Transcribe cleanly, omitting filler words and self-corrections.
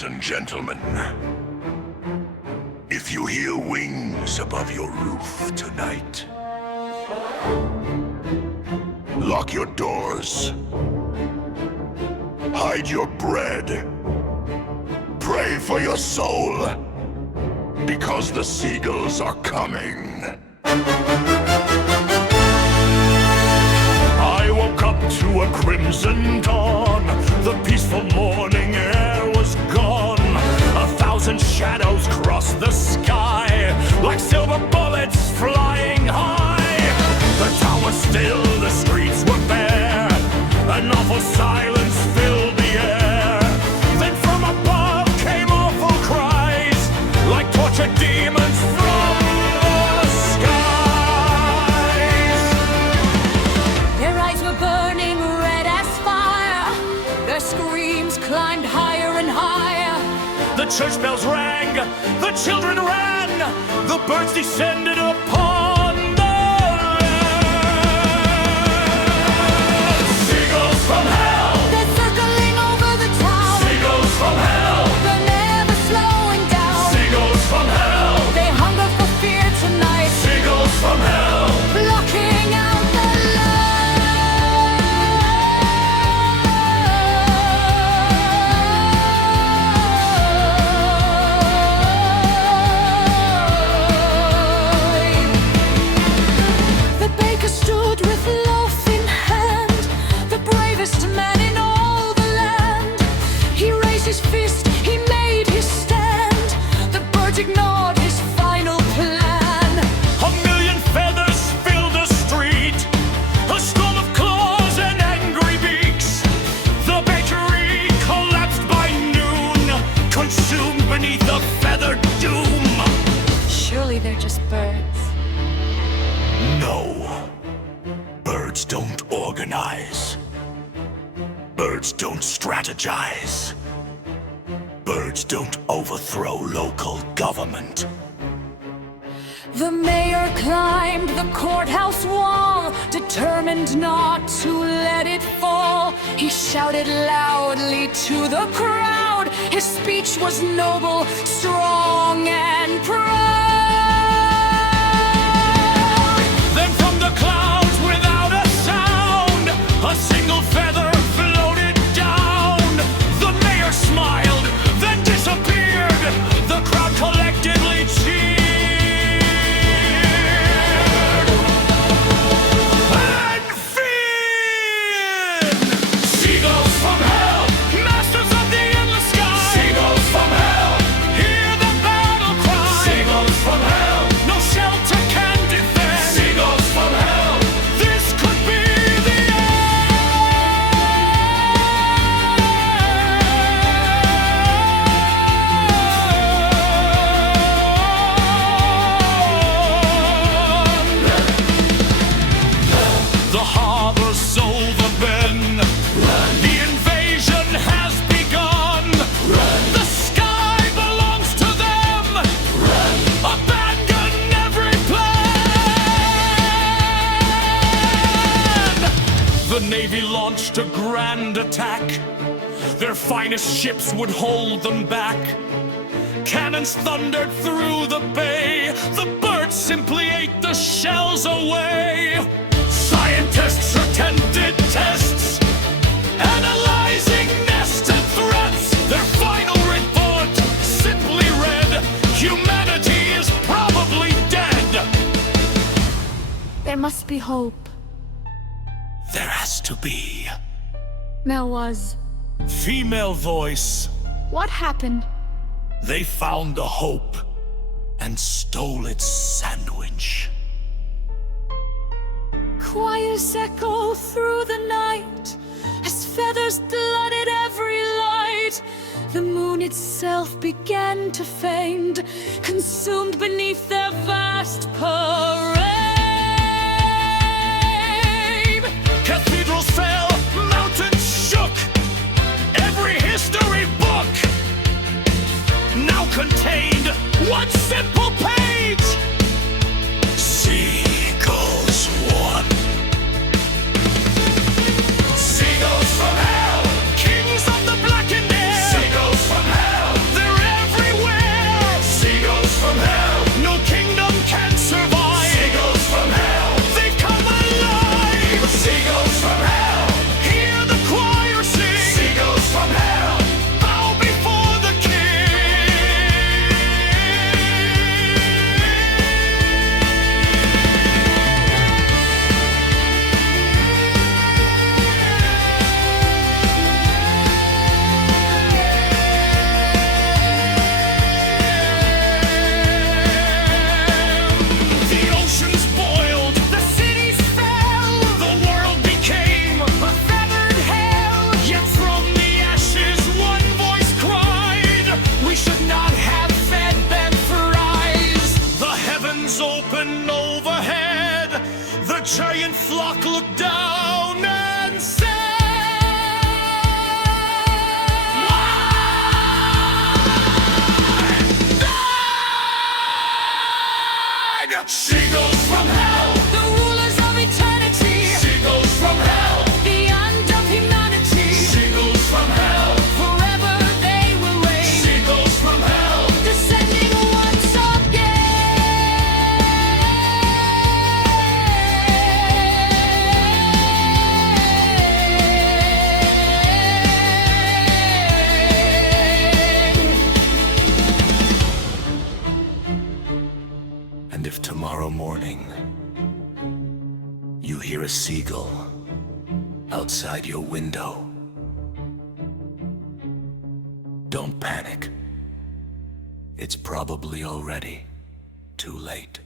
Ladies and gentlemen, if you hear wings above your roof tonight, lock your doors, hide your bread, pray for your soul, because the Seagulls are coming. I woke up to a crimson dawn. The peaceful morning air was gone. 1,000 shadows crossed the sky, like silver bullets flying high. The town was still, the streets were bare. An awful silence filled the air. Then from above came awful cries, like tortured demons from the skies. Their eyes were burning red as fire. Their screams climbed higher and higher. The church bells rang, the children ran, the birds descended upon the land. Seagulls from hell, They're circling over the town. seagulls from hell, They're never slowing down. seagulls from hell, They hunger for fear tonight, seagulls from hell. blocking out the light. The baker stood with loaf in hand, the bravest man in all the land. He raised his fist, he made his stand. The birds ignored his final plan. A million feathers filled the street, a storm of claws and angry beaks. The bakery collapsed by noon, consumed beneath the feathered doom. Surely they're just birds. No. Birds don't organize. Birds don't strategize. Birds don't overthrow local government. The mayor climbed the courthouse wall, determined not to let it fall. He shouted loudly to the crowd. His speech was noble, strong, and proud. Then from the clouds without a sound, a single feather floated down. The mayor smiled, then disappeared. The crowd collectively cheered and feared. Seagulls from hell, masters of the endless sky. Seagulls from hell, hear the battle cry. Seagulls from hell, no shelter can defend. Seagulls from hell, this could be the end. The harbor's overbeen. The invasion has begun. The sky belongs to them. Abandon every plan. The Navy launched a grand attack. Their finest ships would hold them back. Cannons thundered through the bay. The birds simply ate the shells away. Scientists attempted tests, analyzing nested threats. Their final report simply read, humanity is probably dead. There must be hope. There has to be. There was. Female voice. What happened? They found the hope and stole its sandwich. Choirs echo through the night as feathers flooded every light. The moon itself began to fade, consumed beneath their vast parade. Cathedrals fell, mountains shook. Every history book now contained one simple page. Seagulls won. Seagulls from hell, kings of the blackened air. Seagulls from hell, The giant flock looked down and said, Seagulls from hell, The rulers of eternity, seagulls from hell, the end of humanity. seagulls from hell, Forever they will reign, seagulls from hell, descending once again. And if tomorrow morning you hear a seagull outside your window, don't panic. It's probably already too late.